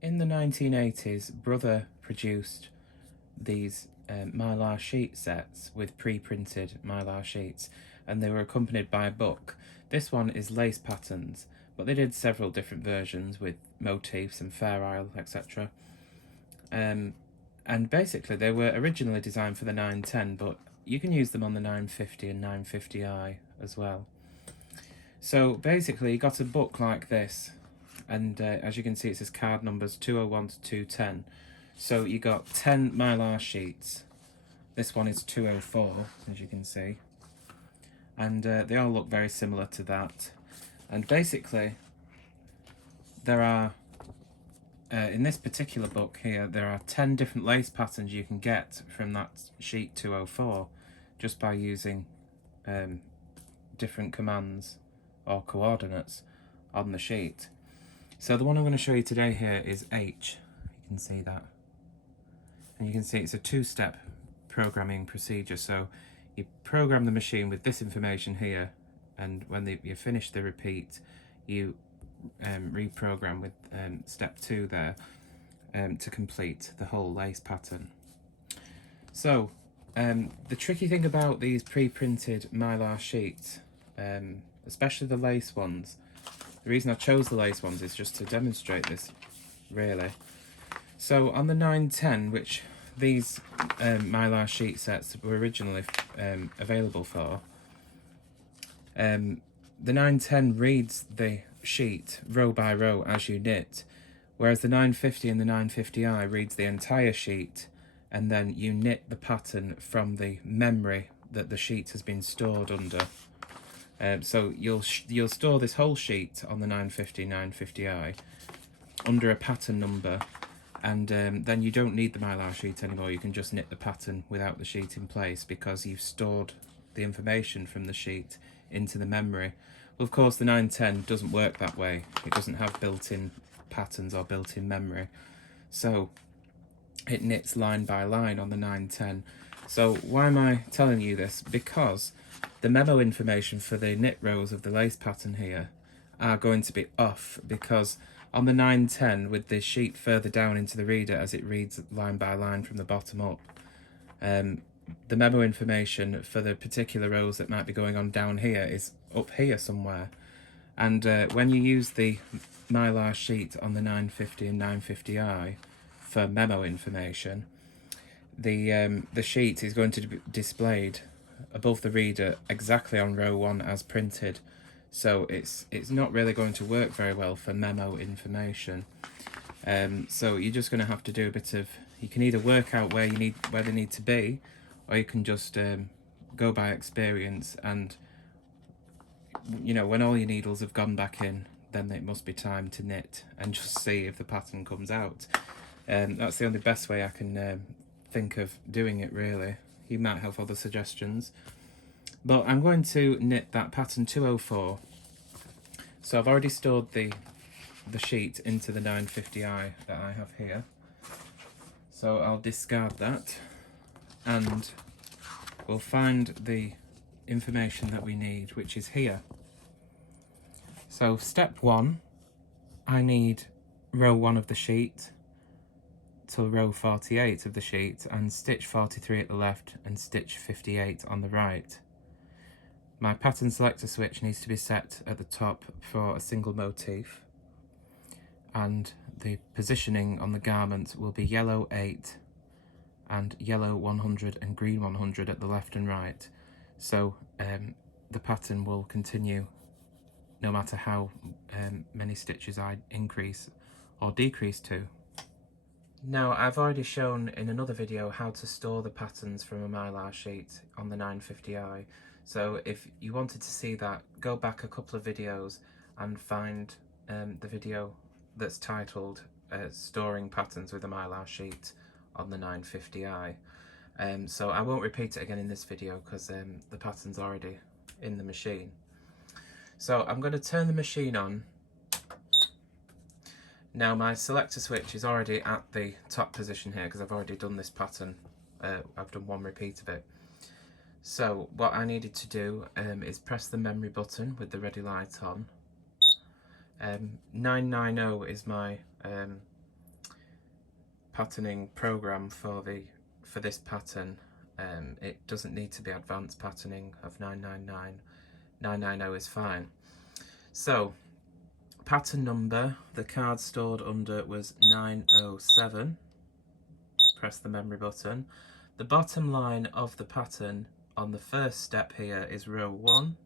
In the 1980s, Brother produced these Mylar sheet sets with pre-printed Mylar sheets, and they were accompanied by a book. This one is lace patterns, but they did several different versions with motifs and Fair Isle, etc. And basically they were originally designed for the 910, but you can use them on the 950 and 950i as well. So basically you got a book like this, and as you can see it says card numbers 201 to 210. So you got 10 Mylar sheets. This one is 204, as you can see. And they all look very similar to that. And basically, there are, in this particular book here, there are 10 different lace patterns you can get from that sheet 204 just by using different commands or coordinates on the sheet. So the one I'm going to show you today here is H. You can see that. And you can see it's a two-step programming procedure. So you program the machine with this information here, and when you finish the repeat, you reprogram with step 2 there to complete the whole lace pattern. So the tricky thing about these pre-printed Mylar sheets, especially the lace ones, the reason I chose the lace ones is just to demonstrate this, really. So on the 910, which these Mylar sheet sets were originally available for, the 910 reads the sheet row by row as you knit, whereas the 950 and the 950i reads the entire sheet, and then you knit the pattern from the memory that the sheet has been stored under. So you'll store this whole sheet on the 950, 950i under a pattern number, and then you don't need the Mylar sheet anymore. You can just knit the pattern without the sheet in place because you've stored the information from the sheet into the memory. Well, of course, the 910 doesn't work that way. It doesn't have built-in patterns or built-in memory. So it knits line by line on the 910. So why am I telling you this? Because the memo information for the knit rows of the lace pattern here are going to be off, because on the 910, with the sheet further down into the reader as it reads line by line from the bottom up, the memo information for the particular rows that might be going on down here is up here somewhere. And when you use the Mylar sheet on the 950 and 950i for memo information, the sheet is going to be displayed above the reader exactly on row 1 as printed. So it's not really going to work very well for memo information. So you're just going to have to do a bit of, you can either work out where they need to be, or you can just go by experience, and you know, when all your needles have gone back in, then it must be time to knit and just see if the pattern comes out. That's the only best way I can think of doing it, really. You might have other suggestions, but I'm going to knit that pattern 204. So I've already stored the sheet into the 950i that I have here, so I'll discard that, and we'll find the information that we need, which is here. So step 1, I need row 1 of the sheet till row 48 of the sheet, and stitch 43 at the left and stitch 58 on the right. My pattern selector switch needs to be set at the top for a single motif, and the positioning on the garment will be yellow 8 and yellow 100 and green 100 at the left and right. So the pattern will continue no matter how many stitches I increase or decrease to. Now, I've already shown in another video how to store the patterns from a Mylar sheet on the 950i. So if you wanted to see that, go back a couple of videos and find the video that's titled Storing Patterns with a Mylar Sheet on the 950i. So I won't repeat it again in this video because the pattern's already in the machine. So I'm going to turn the machine on. Now my selector switch is already at the top position here because I've already done this pattern. I've done one repeat of it. So what I needed to do is press the memory button with the ready light on. 990 is my patterning program for this pattern. It doesn't need to be advanced patterning of 999. 990 is fine. So pattern number, the card stored under was 907. Press the memory button. The bottom line of the pattern on the first step here is row 1.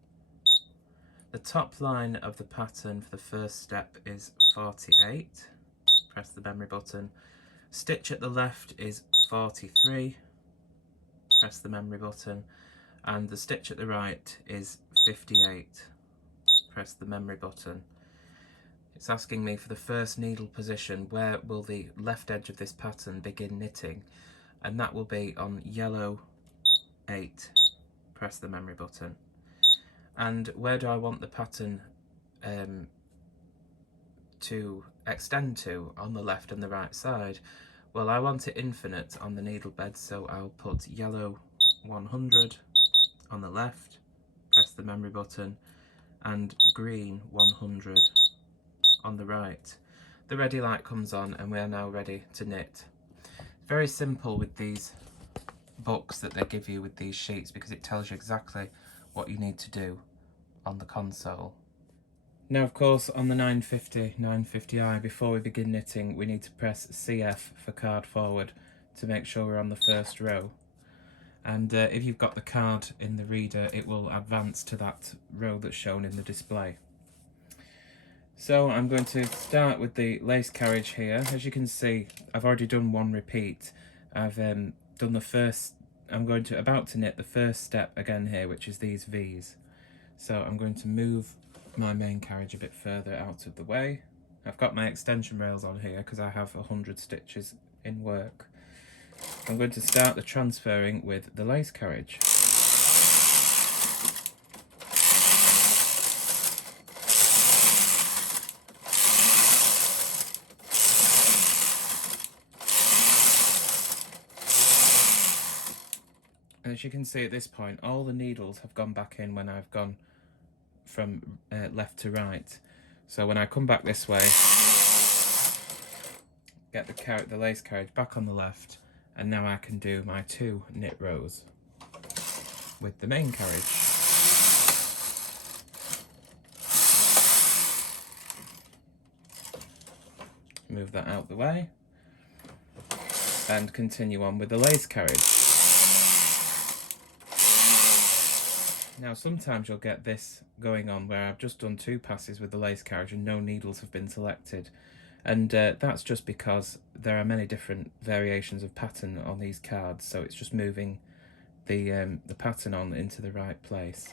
The top line of the pattern for the first step is 48. Press the memory button. Stitch at the left is 43. Press the memory button. And the stitch at the right is 58. Press the memory button. It's asking me for the first needle position, where will the left edge of this pattern begin knitting, and that will be on yellow 8. Press the memory button. And where do I want the pattern to extend to on the left and the right side? Well, I want it infinite on the needle bed, so I'll put yellow 100 on the left, press the memory button, and green 100 on the right. The ready light comes on and we are now ready to knit. Very simple with these books that they give you with these sheets, because it tells you exactly what you need to do on the console. Now, of course, on the 950i, before we begin knitting, we need to press CF for card forward to make sure we're on the first row. And if you've got the card in the reader, it will advance to that row that's shown in the display. So I'm going to start with the lace carriage here. As you can see, I've already done one repeat. I've done the first, I'm about to knit the first step again here, which is these V's. So I'm going to move my main carriage a bit further out of the way. I've got my extension rails on here because I have 100 stitches in work. I'm going to start the transferring with the lace carriage. As you can see at this point, all the needles have gone back in when I've gone from left to right. So when I come back this way, get the lace carriage back on the left, and now I can do my 2 knit rows with the main carriage. Move that out the way and continue on with the lace carriage. Now sometimes you'll get this going on where I've just done 2 passes with the lace carriage and no needles have been selected, and that's just because there are many different variations of pattern on these cards, so it's just moving the pattern on into the right place.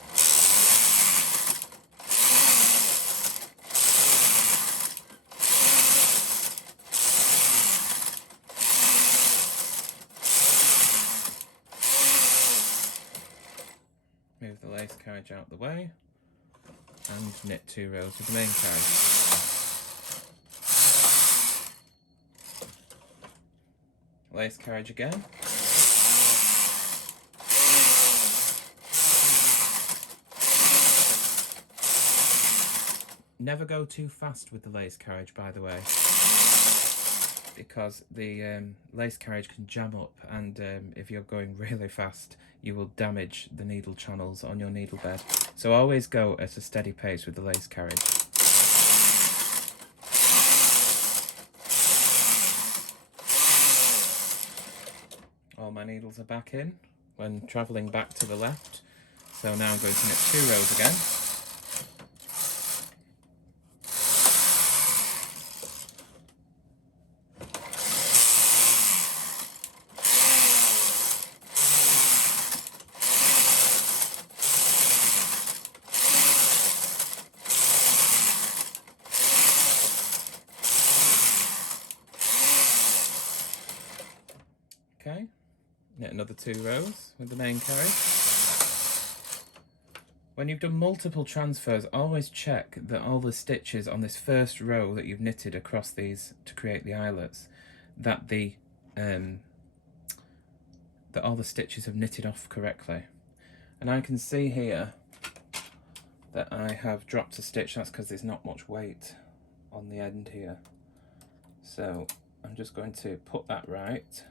Move the lace carriage out the way and knit 2 rows with the main carriage. Lace carriage again. Never go too fast with the lace carriage, by the way, because the lace carriage can jam up, and if you're going really fast you will damage the needle channels on your needle bed. So always go at a steady pace with the lace carriage. All my needles are back in when travelling back to the left, so now I'm going to knit 2 rows again. Okay, knit another 2 rows with the main carriage. When you've done multiple transfers, always check that all the stitches on this first row that you've knitted across these to create the eyelets, that all the stitches have knitted off correctly. And I can see here that I have dropped a stitch. That's because there's not much weight on the end here. So I'm just going to put that right.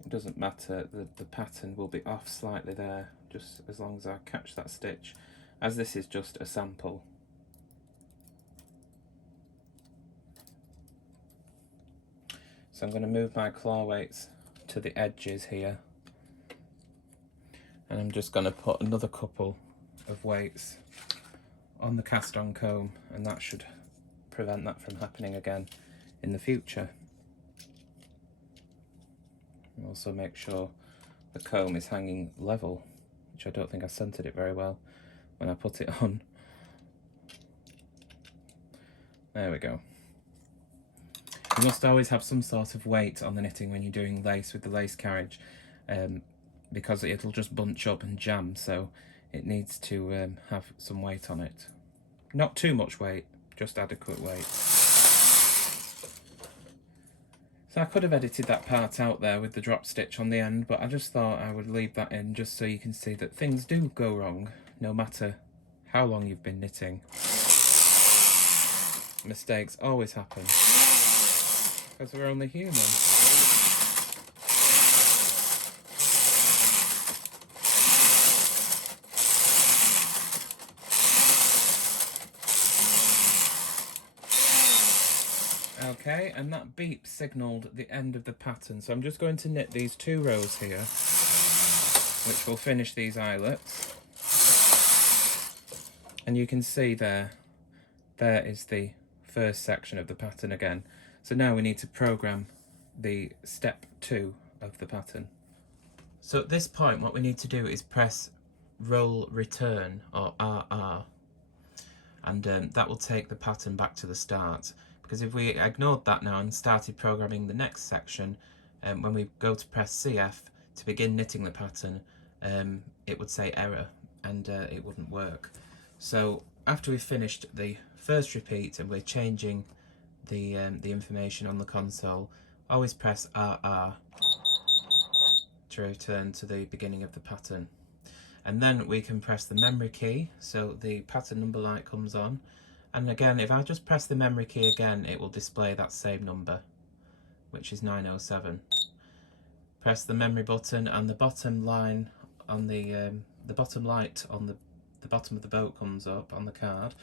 It doesn't matter, the pattern will be off slightly there, just as long as I catch that stitch, as this is just a sample. So I'm going to move my claw weights to the edges here, and I'm just going to put another couple of weights on the cast on comb, and that should prevent that from happening again in the future. And also make sure the comb is hanging level, which I don't think I centered it very well when I put it on. There we go. You must always have some sort of weight on the knitting when you're doing lace with the lace carriage, because it'll just bunch up and jam, so it needs to have some weight on it. Not too much weight, just adequate weight. So I could have edited that part out there with the drop stitch on the end, but I just thought I would leave that in just so you can see that things do go wrong, no matter how long you've been knitting. Mistakes always happen, because we're only human. Okay, and that beep signalled the end of the pattern, so I'm just going to knit these 2 rows here, which will finish these eyelets. And you can see there is the first section of the pattern again. So now we need to program the step 2 of the pattern. So at this point what we need to do is press roll return, or RR, and that will take the pattern back to the start. Because if we ignored that now and started programming the next section, when we go to press CF to begin knitting the pattern, it would say error, and it wouldn't work. So after we've finished the first repeat and we're changing the information on the console, always press RR to return to the beginning of the pattern. And then we can press the memory key, so the pattern number light comes on. And again, if I just press the memory key again, it will display that same number, which is 907. Press the memory button, and the bottom line on the bottom light on the bottom of the boat comes up on the card,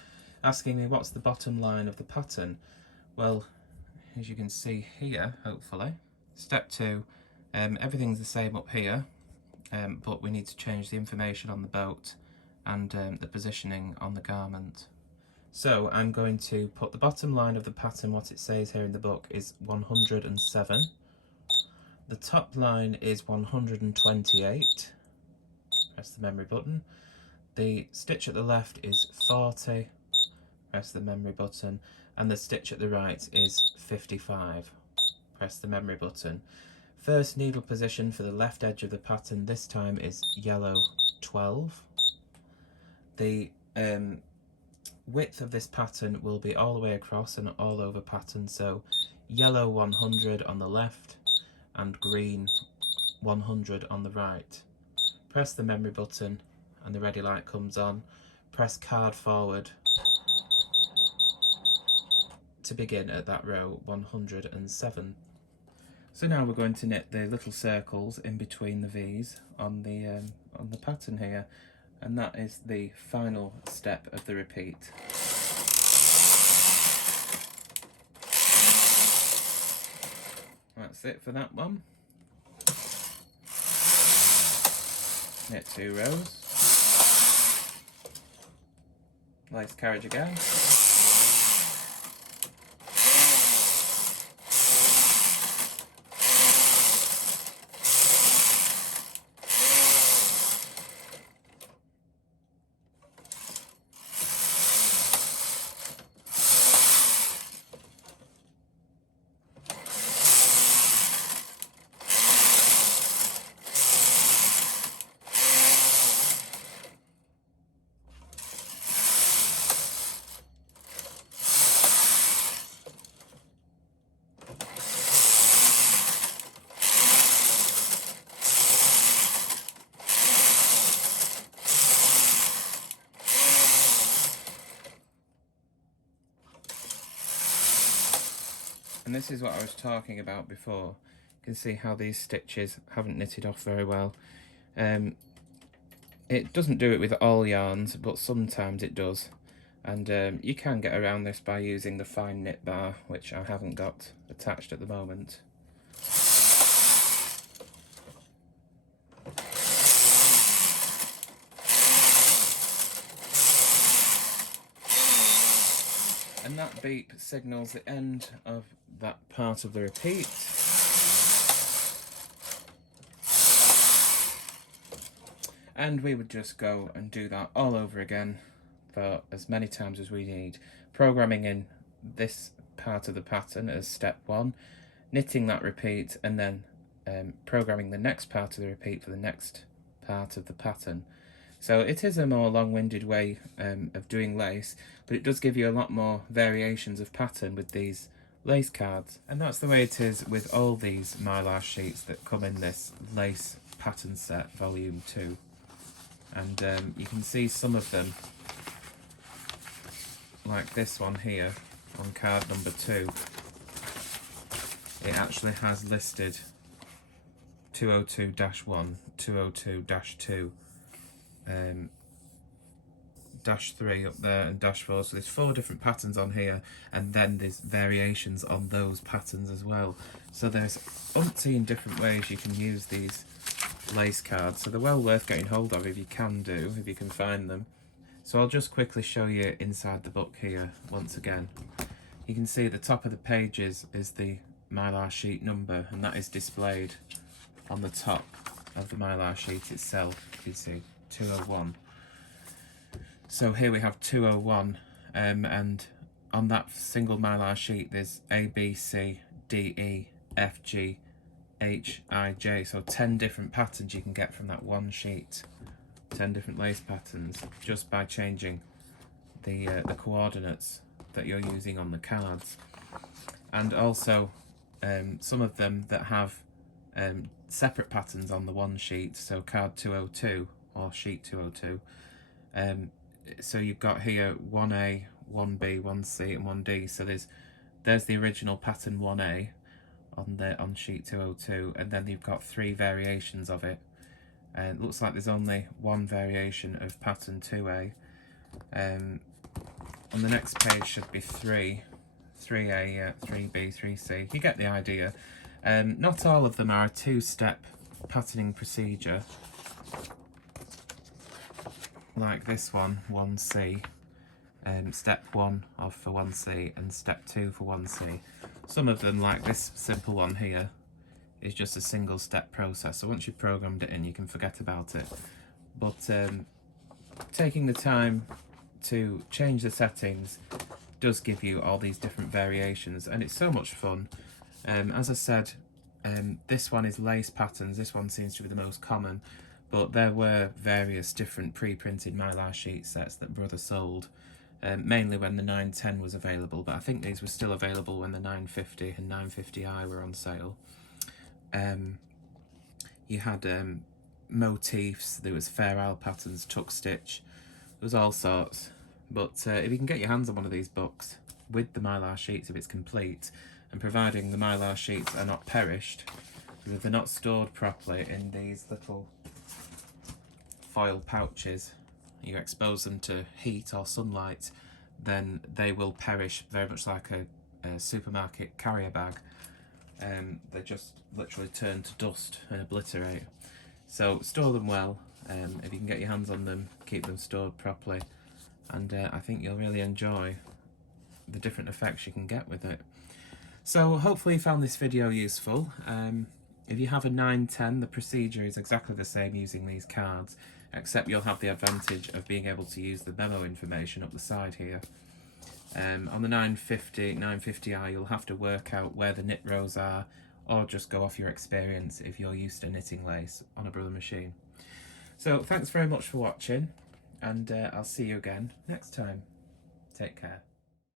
asking me what's the bottom line of the pattern. Well, as you can see here, hopefully, step 2, everything's the same up here, but we need to change the information on the boat and the positioning on the garment. So I'm going to put the bottom line of the pattern, what it says here in the book is 107. The top line is 128. Press the memory button. The stitch at the left is 40. Press the memory button. And the stitch at the right is 55. Press the memory button. First needle position for the left edge of the pattern this time is yellow 12. The width of this pattern will be all the way across and all over pattern, so yellow 100 on the left and green 100 on the right. Press the memory button and the ready light comes on. Press card forward to begin at that row 107. So now we're going to knit the little circles in between the V's on the pattern here, and that is the final step of the repeat. That's it for that one. Knit 2 rows. Lace carriage again. And this is what I was talking about before. You can see how these stitches haven't knitted off very well. It doesn't do it with all yarns, but sometimes it does. And you can get around this by using the fine knit bar, which I haven't got attached at the moment. And that beep signals the end of that part of the repeat. And we would just go and do that all over again for as many times as we need, programming in this part of the pattern as step 1, knitting that repeat, and then programming the next part of the repeat for the next part of the pattern. So it is a more long-winded way of doing lace, but it does give you a lot more variations of pattern with these lace cards. And that's the way it is with all these Mylar sheets that come in this lace pattern set volume 2. And you can see some of them, like this one here on card number 2. It actually has listed 202-1, 202-2, -3 up there, and -4. So there's 4 different patterns on here, and then there's variations on those patterns as well. So there's umpteen different ways you can use these lace cards, so they're well worth getting hold of if you can find them. So I'll just quickly show you inside the book here once again. You can see at the top of the pages is the Mylar sheet number, and that is displayed on the top of the Mylar sheet itself. You can see 201. So here we have 201, and on that single Mylar sheet there's A, B, C, D, E, F, G, H, I, J. So 10 different patterns you can get from that one sheet. 10 different lace patterns just by changing the coordinates that you're using on the cards. And also some of them that have separate patterns on the one sheet, so card 202 or sheet 202. So you've got here 1A, 1B, 1C and 1D. So there's the original pattern 1A on sheet 202, and then you've got 3 variations of it. It looks like there's only 1 variation of pattern 2A. On the next page should be 3A, 3B, 3C. You get the idea. Not all of them are a 2-step patterning procedure, like this one, 1C. Step 1 for 1C and step 2 for 1C. Some of them, like this simple one here, is just a single step process, so once you've programmed it in you can forget about it. But taking the time to change the settings does give you all these different variations, and it's so much fun. As I said, this one is lace patterns. This one seems to be the most common, but there were various different pre-printed Mylar sheet sets that Brother sold, mainly when the 910 was available, but I think these were still available when the 950 and 950i were on sale. You had motifs, there was Fair Isle patterns, tuck stitch, there was all sorts. But if you can get your hands on one of these books with the Mylar sheets, if it's complete, and providing the Mylar sheets are not perished, because if they're not stored properly in these little foil pouches, you expose them to heat or sunlight, then they will perish very much like a supermarket carrier bag. They just literally turn to dust and obliterate. So store them well. If you can get your hands on them, keep them stored properly, and I think you'll really enjoy the different effects you can get with it. So hopefully you found this video useful. If you have a 910, the procedure is exactly the same using these cards, except you'll have the advantage of being able to use the memo information up the side here. On the 950i, you'll have to work out where the knit rows are, or just go off your experience if you're used to knitting lace on a Brother machine. So thanks very much for watching, and I'll see you again next time. Take care.